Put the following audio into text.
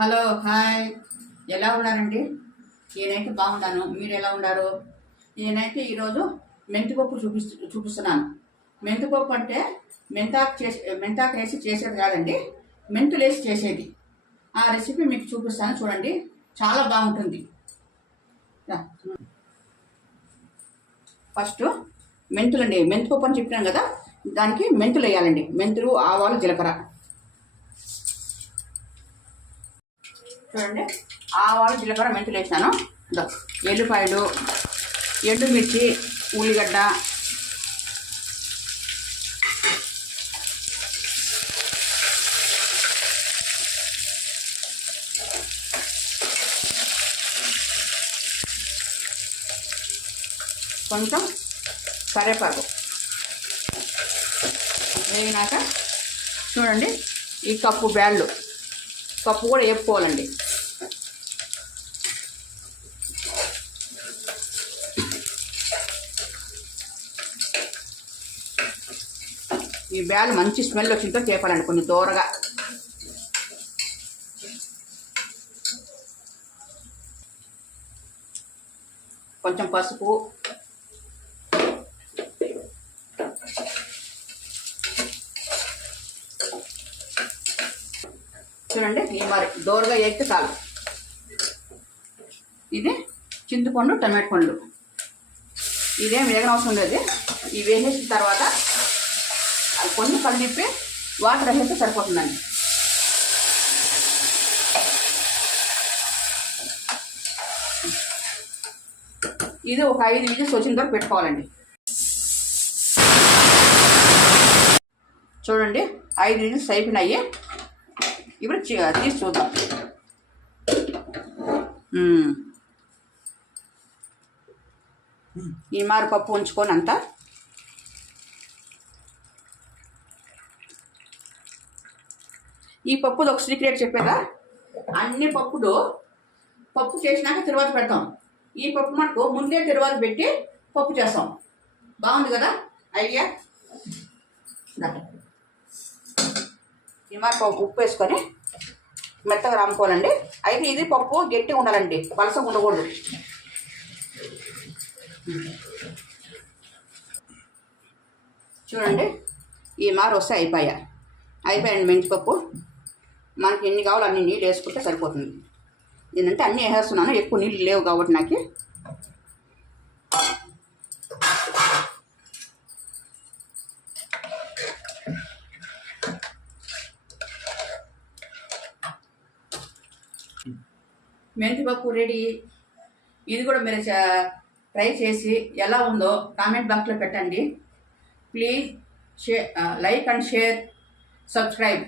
Hello hi, ఎలా ఉన్నారండి? నేనైతే బాగున్నాను. మీరు ఎలా ఉన్నారు? నేనైతే ఈరోజు మెంతిపప్పు చూపిస్తున్నాను. మెంతిపప్పు అంటే మెంతాకు వేసి చేసేది కాదండి, మెంతులు వేసి చేసేది. ఆ రెసిపీ మీకు చూపిస్తాను, చూడండి. చాలా బాగుంటుంది. ఫస్ట్ మెంతులండి, మెంతిపప్పు అని చెప్పినాను కదా, దానికి మెంతులు వేయాలండి. మెంతులు, ఆవాలు, జీలకర్ర. చూడండి, ఆవాలు, జీలకర్ర, మెంతులు వేసినాను. ఎల్లిపాయలు, ఎండుమిర్చి, ఉల్లిగడ్డ, కొంచెం కరివేపాకు వేగినాక చూడండి, ఈ కప్పు బ్యాళ్ళు, కప్పు కూడా వేపుకోవాలండి. ఈ బ్యాలు మంచి స్మెల్ వచ్చిందో చేపాలండి, కొంచెం దూరగా. కొంచెం పసుపు, చూడండి, ఈ మరి దోరగా వేస్తే చాలు. ఇది చింతపండు, టమాటో పండు. ఇదేం వేగనవసరం లేదు. ఇవి వేసేసిన తర్వాత అది కొంచెం కలిపి వాటర్ వేస్తే సరిపోతుందండి. ఇది ఒక 5 విజిల్స్ వచ్చిన తర్వాత పెట్టుకోవాలండి. చూడండి, 5 విజిల్స్ అయిపోయినాయి. ఇప్పుడు తీసి చూద్దాం. ఈ మారు పప్పు ఉంచుకొని అంతా ఈ పప్పుది ఒక సీక్రెట్ చెప్పేదా, అన్ని పప్పు చేసినాక తిరువాత పెడతాం. ఈ పప్పు మనకు ముందే తిరువాత పెట్టి పప్పు చేస్తాం. బాగుంది కదా ఐడియా. ఈ మారు పప్పు ఉప్పు వేసుకొని మెత్తగా రాముకోవాలండి. అయితే ఇది పప్పు గట్టిగా ఉండాలండి, పలసగా ఉండకూడదు. చూడండి, ఈ మారు వస్తే అయిపోయాయండి మెంతిపప్పు. మనకి ఎన్ని కావాలో అన్ని నీళ్ళు వేసుకుంటే సరిపోతుంది. నేనంటే అన్నీ వేసేస్తున్నాను, ఎక్కువ నీళ్ళు లేవు కాబట్టి నాకు. మెంతిపప్పు రెడీ. ఇది కూడా మీరు ట్రై చేసి ఎలా ఉందో కామెంట్ బాక్స్లో పెట్టండి. Please like and share, subscribe.